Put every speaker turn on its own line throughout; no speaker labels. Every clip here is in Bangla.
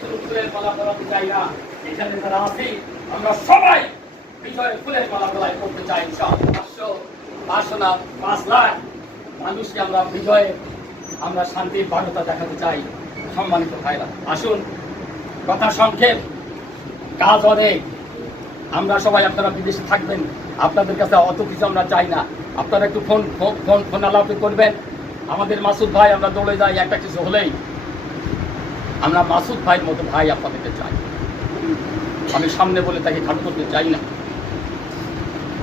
ফুলের মালা পরাতে চাই না। এখানে যারা আমরা সবাই বিজয়ের ফুলের মালা গলায় করতে চাই সব পাঁচশো পাঁচশো না, পাঁচ লাখ মানুষকে আমরা বিজয়ে, আমরা শান্তির বার্তা দেখাতে চাই। সম্মানিত ভাইরা, আসুন, কথা সংক্ষেপ, কাজ অনেক। আমরা সবাই আপনারা বিদেশে থাকবেন, আপনাদের কাছে অত কিছু আমরা চাই না। আপনারা একটু ফোন ফোন ফোন আলাপে করবেন। আমাদের মাসুদ ভাই, আমরা দৌড়ে যাই, একটা কিছু হলেই। আমরা মাসুদ ভাইয়ের মতো ভাই আপনাদেরকে চাই। আমি সামনে বলে তাকে খাটো করতে চাই না।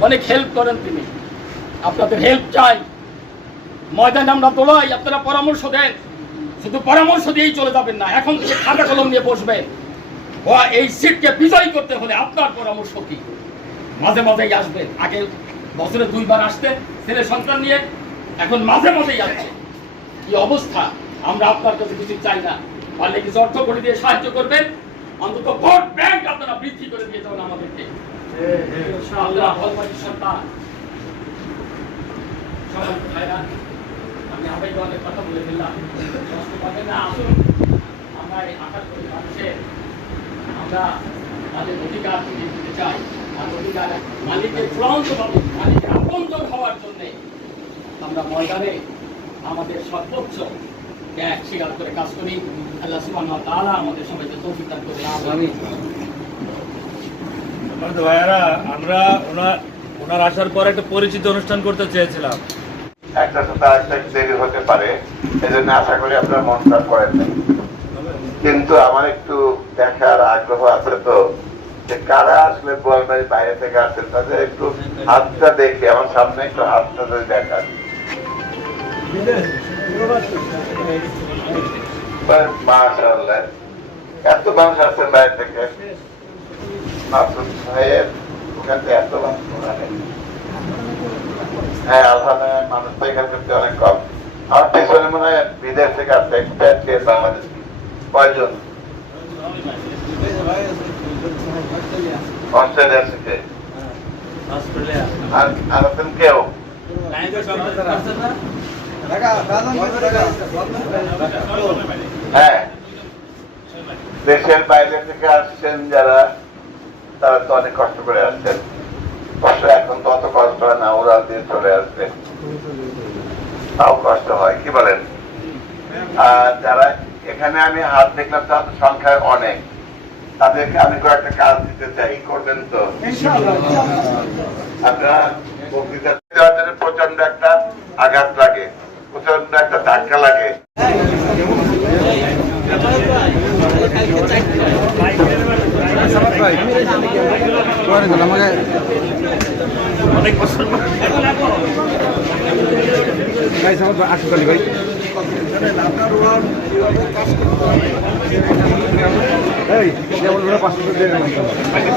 অনেক হেল্প করেন তিনি। আপনাদের হেল্প চাই। ময়দানে আমরা দোলাই, আপনারা পরামর্শ দেন। শুধু পরামর্শ দিয়েই চলে যাবেন না, এখন থেকে খাতা কলম নিয়ে বসবেন। এই সিটকে বিজয়ী করতে হলে আপনার পরামর্শ কি? মাঝে মাঝেই আসবেন। আগে বছরে দুইবার আসতেন ছেলে সন্তান নিয়ে, এখন মাঝে মাঝেই আসছে। কি অবস্থা? আমরা আপনার কাছে কিছু চাই না। পারলে কিছু অর্থ করে দিয়ে সাহায্য করবেন। অন্তত ভোট ব্যাংক আপনারা বৃদ্ধি করে দিয়ে যাবেন আমাদেরকে। আমরা অধিকার চাই। আর অধিকার মালিকের মালিকের হওয়ার জন্যে। আমরা ময়দানে আমাদের সর্বোচ্চ ত্যাগ স্বীকার করে কাজ করি। আল্লাহ সুবহানাহু ওয়া তাআলা আমাদের সবাইকে তৌফিক দান করে আমিন।
ভাইয়ারা আমরা ওনার ওনার আসার পর একটা পরিচিত অনুষ্ঠান করতে চেয়েছিলাম।
একটা সাথে আরেকটা দেরি হতে পারে এই আশা করি আপনারা মন খারাপ করেন নাই। কিন্তু আমার একটু দেখার আগ্রহ আছে তো যে কারা আসলে বোয়ালবাড়ি বাইরে থেকে আসেন তাদের একটু হাতটা দেখে আমার সামনে একটু হাতটা যদি দেখান। মাশাআল্লাহ। এত মানুষ আসছেন বাইরে থেকে। মাসুদ ভাইয়ের ওখান এত মানুষ হ্যাঁ আলহামদুলিল্লাহ, মানুষ তো এখানে করতে অনেক কম। আমার পেছনে মনে হয় বিদেশ থেকে আসছে এক্সপায়ার দিয়ে বাংলাদেশ কয়জন? অস্ট্রেলিয়া থেকে। আর আছেন কেউ? হ্যাঁ। দেশের বাইরে থেকে আসছেন যারা, তারা তো অনেক কষ্ট করে আসছেন। এখন তো অত কষ্ট হয় না, ওরা দিয়ে চলে আসবে। তাও কষ্ট হয়, কি বলেন? আর যারা এখানে আমি হাত দেখলাম তাদের সংখ্যা অনেক। তাদেরকে আমি কয়েকটা কাজ দিতে চাই করবেন তো? আপনারা বক্তৃতা প্রচণ্ড একটা আঘাত লাগে প্রচণ্ড একটা ধাক্কা লাগে।
অনেক বছর
ভাই সামন্ত আটশো কালি ভাই পাঁচশো টাকা